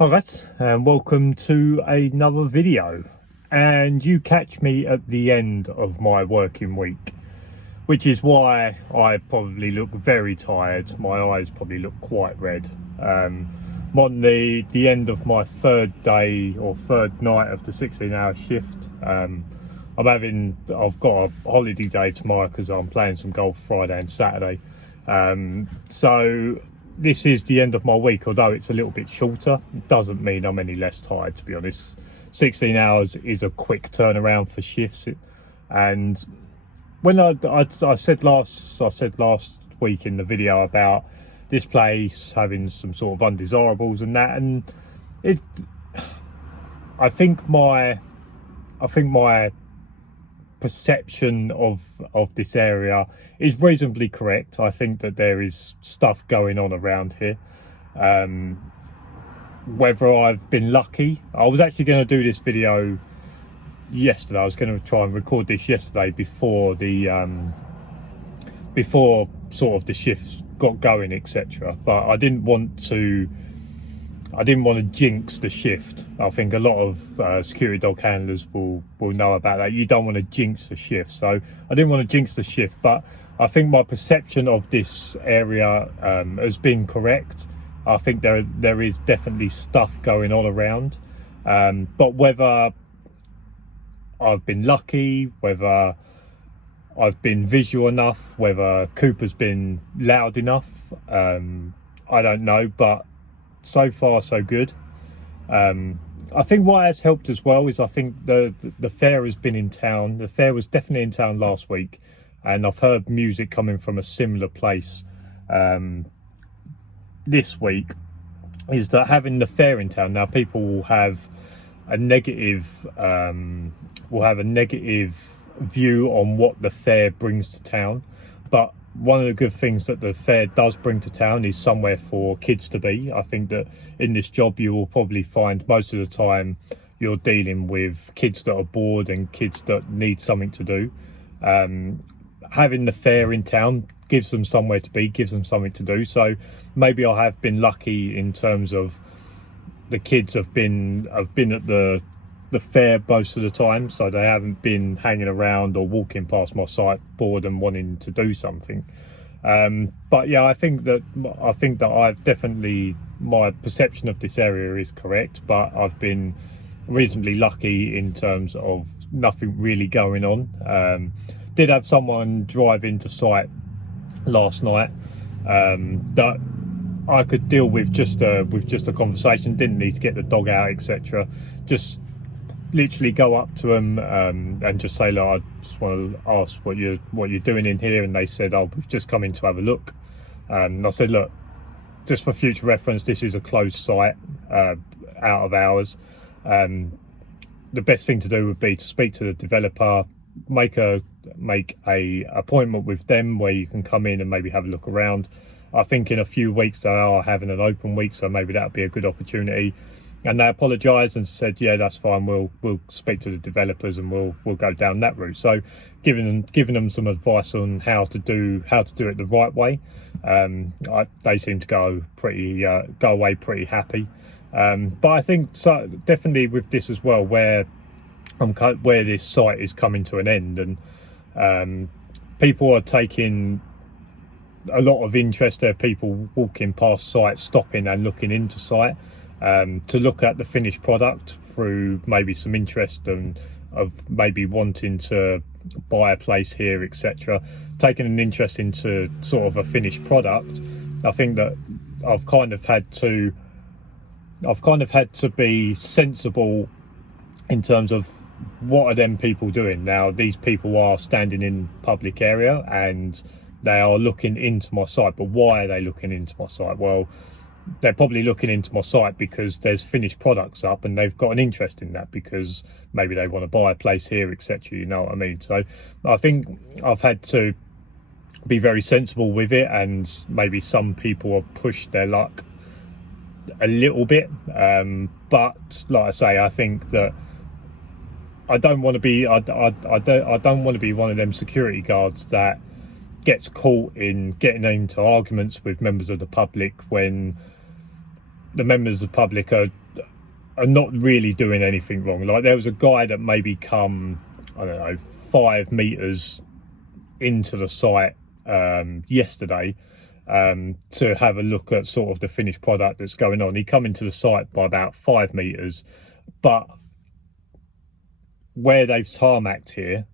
Alright, and welcome to another video. And you catch me at the end of my working week, which is why I probably look very tired. My eyes probably look quite red. I'm on the end of my third day or third night of the 16-hour shift. I've got a holiday day tomorrow because I'm playing some golf Friday and Saturday. So this is the end of my week, although it's a little bit shorter. It doesn't mean I'm any less tired, to be honest. 16 hours is a quick turnaround for shifts. And when I said last week in the video about this place having some sort of undesirables and that, and I think my perception of this area is reasonably correct. I think that there is stuff going on around here. Whether I've been lucky, I was actually going to do this video yesterday. I was going to try and record this yesterday before sort of the shifts got going, etc. But I didn't want to jinx the shift. I think a lot of security dog handlers will know about that. You don't want to jinx the shift, so I didn't want to jinx the shift. But I think my perception of this area has been correct. I think there is definitely stuff going on around, but whether I've been lucky, whether I've been visual enough, whether Cooper's been loud enough, I don't know, but so far so good. I think what has helped as well is I think the fair has been in town. The fair was definitely in town last week, and I've heard music coming from a similar place this week. Is that having the fair in town now, people will have a negative view on what the fair brings to town, but one of the good things that the fair does bring to town is somewhere for kids to be. I think that in this job you will probably find most of the time you're dealing with kids that are bored and kids that need something to do. Having the fair in town gives them somewhere to be, gives them something to do. So maybe I have been lucky in terms of the kids have been at the fair most of the time, so they haven't been hanging around or walking past my site bored and wanting to do something. But yeah, I think that I've definitely, my perception of this area is correct, but I've been reasonably lucky in terms of nothing really going on. Did have someone drive into site last night that I could deal with just a conversation. Didn't need to get the dog out, etc. Just literally go up to them and just say, look, I just want to ask what you're doing in here. And they said, oh, we've just come in to have a look. And I said, look, just for future reference, this is a closed site, out of hours. The best thing to do would be to speak to the developer, make a appointment with them where you can come in and maybe have a look around. I think in a few weeks they are having an open week, so maybe that'd be a good opportunity. And they apologised and said, yeah, that's fine, we'll speak to the developers and we'll go down that route. So giving them some advice on how to do it the right way. They seem to go away pretty happy. But I think so, definitely with this as well, where this site is coming to an end, and people are taking a lot of interest. There are people walking past site, stopping and looking into site to look at the finished product through maybe some interest and of maybe wanting to buy a place here, etc. Taking an interest into sort of a finished product. I think that I've kind of had to be sensible in terms of what are them people doing. Now these people are standing in public area and they are looking into my site, but why are they looking into my site? Well, they're probably looking into my site because there's finished products up and they've got an interest in that because maybe they want to buy a place here, etc. You know what I mean? So I think I've had to be very sensible with it, and maybe some people have pushed their luck a little bit, but like I say, I think that I don't want to be one of them security guards that gets caught in getting into arguments with members of the public when the members of the public are not really doing anything wrong. Like, there was a guy that maybe come, I don't know, 5 meters into the site yesterday to have a look at sort of the finished product that's going on. He come into the site by about 5 meters, but where they've tarmacked here,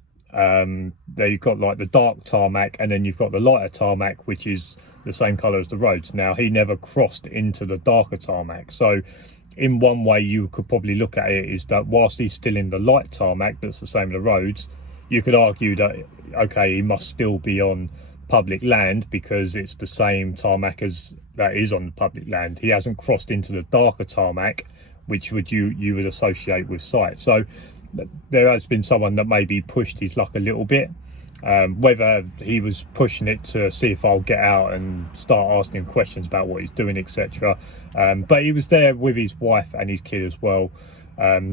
they've got like the dark tarmac, and then you've got the lighter tarmac, which is the same colour as the roads. Now, he never crossed into the darker tarmac, so in one way you could probably look at it is that whilst he's still in the light tarmac that's the same as the roads, you could argue that, okay, he must still be on public land because it's the same tarmac as that is on the public land. He hasn't crossed into the darker tarmac, which you would associate with site. So there has been someone that maybe pushed his luck a little bit. Whether he was pushing it to see if I'll get out and start asking questions about what he's doing, etc. But he was there with his wife and his kid as well.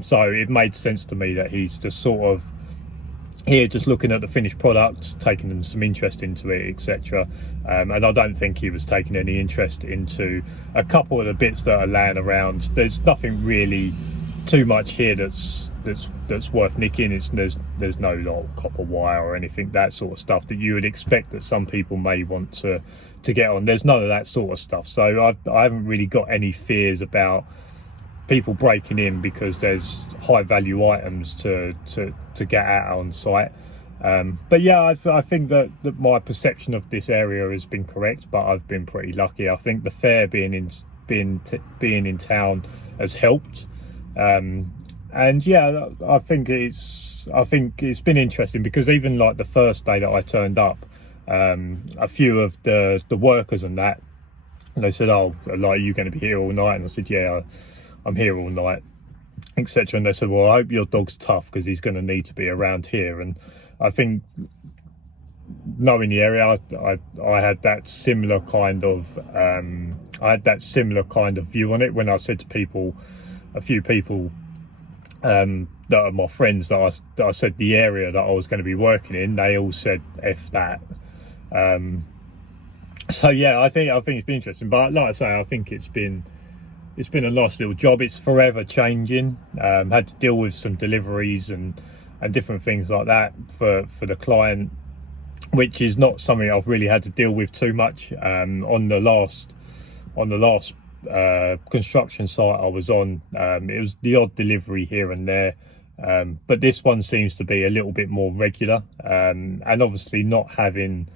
So it made sense to me that he's just sort of here just looking at the finished product, taking some interest into it, etc. And I don't think he was taking any interest into a couple of the bits that are laying around. There's nothing really too much here that's worth nicking. There's no like copper wire or anything, that sort of stuff that you would expect that some people may want to get on. There's none of that sort of stuff, so I haven't really got any fears about people breaking in because there's high value items to get out on site. But yeah, I think that my perception of this area has been correct, but I've been pretty lucky. I think the fair being in town has helped. And yeah, I think it's been interesting because even like the first day that I turned up, a few of the workers and that, and they said, "Oh, like, are you going to be here all night?" And I said, "Yeah, I'm here all night," etc. And they said, "Well, I hope your dog's tough because he's going to need to be around here." And I think, knowing the area, I had that similar kind of view on it when I said to people, a few people that are my friends, that I said the area that I was going to be working in, they all said F that. So yeah, I think it's been interesting, but like I say, I think it's been a nice little job. It's forever changing. Had to deal with some deliveries and different things like that for the client, which is not something I've really had to deal with too much. On the last construction site I was on, it was the odd delivery here and there, but this one seems to be a little bit more regular, and obviously not having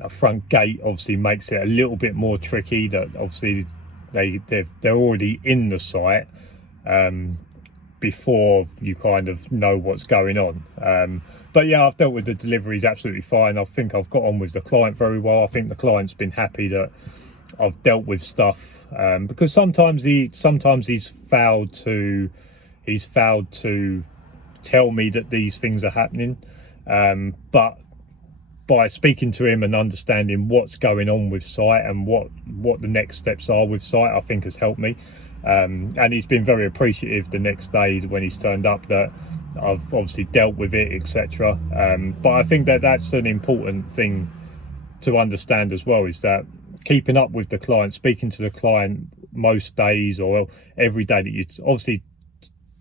a front gate obviously makes it a little bit more tricky. That obviously they're already in the site before you kind of know what's going on. But yeah, I've dealt with the deliveries absolutely fine. I think I've got on with the client very well. I think the client's been happy that I've dealt with stuff, because sometimes he's failed to tell me that these things are happening, but by speaking to him and understanding what's going on with site and what the next steps are with site, I think has helped me. And he's been very appreciative the next day when he's turned up that I've obviously dealt with it, etc. But I think that's an important thing to understand as well, is that keeping up with the client, speaking to the client most days or every day that you obviously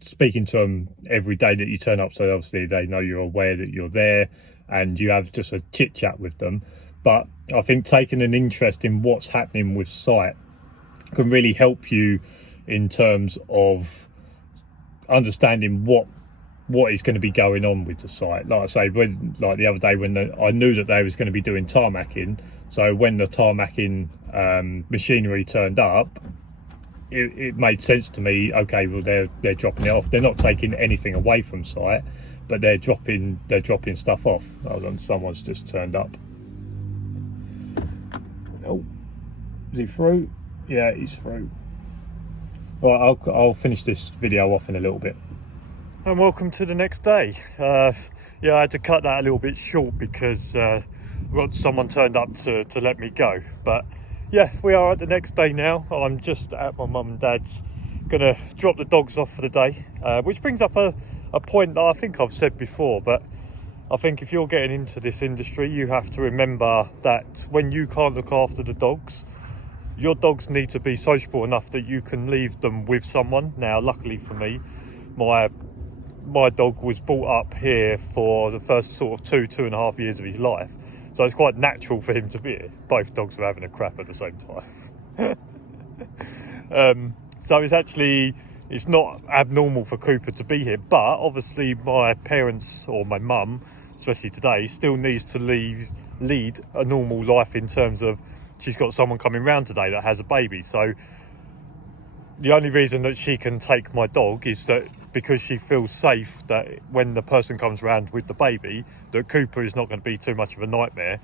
speaking to them every day that you turn up, so obviously they know you're aware that you're there and you have just a chit chat with them. But I think taking an interest in what's happening with site can really help you in terms of understanding what is going to be going on with the site. Like I say, like the other day when I knew that they was going to be doing tarmacking, so when the tarmacking machinery turned up, it made sense to me. Okay, well they're dropping it off. They're not taking anything away from site, but they're dropping stuff off. Hold on, someone's just turned up. Oh, is he through? Yeah, he's through. Right, I'll finish this video off in a little bit. And welcome to the next day. Yeah, I had to cut that a little bit short because someone turned up to let me go. But yeah, we are at the next day now. I'm just at my mum and dad's, gonna drop the dogs off for the day, which brings up a point that I think I've said before, but I think if you're getting into this industry, you have to remember that when you can't look after the dogs, your dogs need to be sociable enough that you can leave them with someone. Now, luckily for me, my dog was brought up here for the first sort of 2.5 years of his life, so it's quite natural for him to be here. Both dogs were having a crap at the same time. So it's not abnormal for Cooper to be here, but obviously my parents, or my mum especially today, still needs to lead a normal life in terms of she's got someone coming round today that has a baby. So the only reason that she can take my dog is that because she feels safe that when the person comes around with the baby, that Cooper is not going to be too much of a nightmare.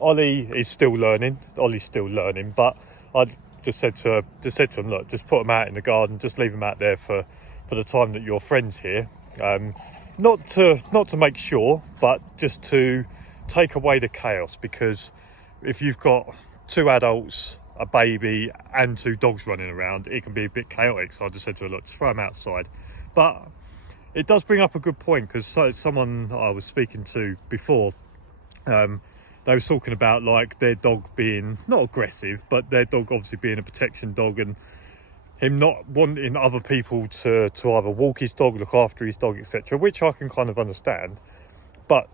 Ollie is still learning. But I just said to him, look, just put him out in the garden, just leave him out there for the time that your friend's here. Not to make sure, but just to take away the chaos, because if you've got 2 adults, a baby and 2 dogs running around, it can be a bit chaotic. So I just said to her, look, just throw them outside. But it does bring up a good point, because someone I was speaking to before, they were talking about like their dog being not aggressive, but their dog obviously being a protection dog, and him not wanting other people to either walk his dog, look after his dog, etc., which I can kind of understand. But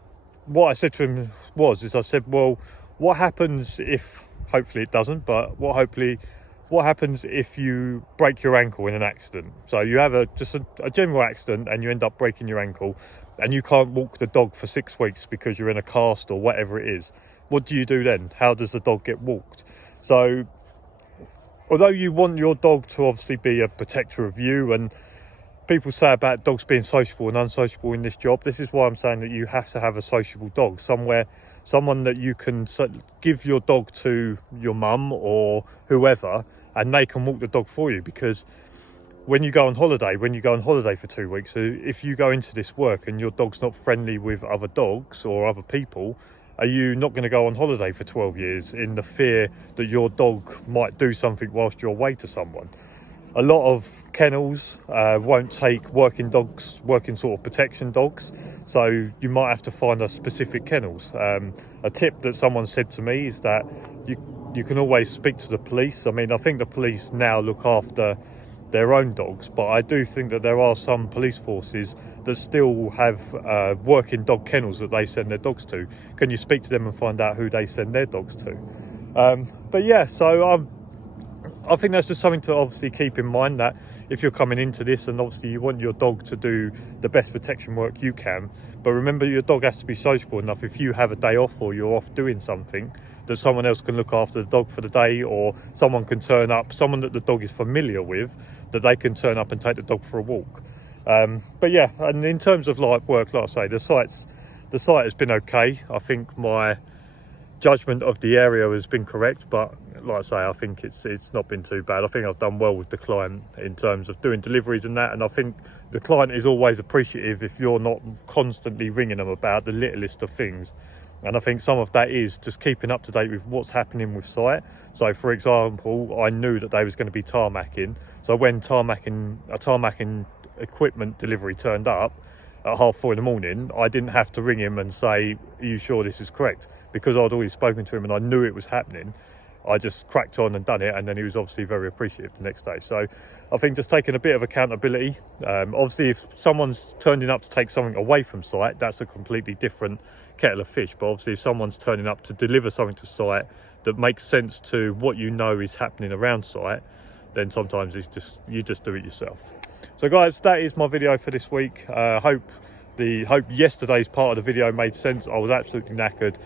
what I said to him is I said, well, what happens if, hopefully it doesn't, but what happens if you break your ankle in an accident? So you have just a general accident and you end up breaking your ankle and you can't walk the dog for 6 weeks because you're in a cast or whatever it is. What do you do then? How does the dog get walked? So although you want your dog to obviously be a protector of you, and people say about dogs being sociable and unsociable in this job, this is why I'm saying that you have to have a sociable dog someone that you can give your dog to your mum or whoever, and they can walk the dog for you. Because when you go on holiday for 2 weeks, so if you go into this work and your dog's not friendly with other dogs or other people, are you not going to go on holiday for 12 years in the fear that your dog might do something whilst you're away to someone? A lot of kennels won't take working sort of protection dogs, so you might have to find a specific kennels. A tip that someone said to me is that you can always speak to the police. I mean, I think the police now look after their own dogs, but I do think that there are some police forces that still have working dog kennels that they send their dogs to. Can you speak to them and find out who they send their dogs to? But yeah, so I think that's just something to obviously keep in mind, that if you're coming into this, and obviously you want your dog to do the best protection work you can, but remember your dog has to be sociable enough. If you have a day off or you're off doing something, that someone else can look after the dog for the day, or someone can turn up, someone that the dog is familiar with, that they can turn up and take the dog for a walk. But yeah, and in terms of like work, like I say, the site has been okay. I think my judgment of the area has been correct, but like I say, I think it's not been too bad. I think I've done well with the client in terms of doing deliveries and that, and I think the client is always appreciative if you're not constantly ringing them about the littlest of things. And I think some of that is just keeping up to date with what's happening with site. So for example, I knew that they was going to be tarmacking, so when a tarmacking equipment delivery turned up at 4:30 in the morning, I didn't have to ring him and say, are you sure this is correct? Because I'd already spoken to him and I knew it was happening. I just cracked on and done it, and then he was obviously very appreciative the next day. So I think just taking a bit of accountability. Obviously if someone's turning up to take something away from site, that's a completely different kettle of fish. But obviously if someone's turning up to deliver something to site that makes sense to what you know is happening around site, then sometimes you just do it yourself. So guys, that is my video for this week. Hope yesterday's part of the video made sense. I was absolutely knackered.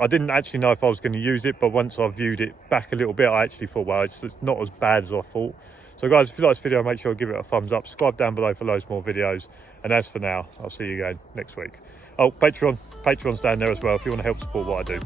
I didn't actually know if I was going to use it, but once I viewed it back a little bit, I actually thought, well, it's not as bad as I thought. So guys, if you like this video, make sure to give it a thumbs up, subscribe down below for loads more videos, and as for now, I'll see you again next week. Oh, Patreon's down there as well if you want to help support what I do.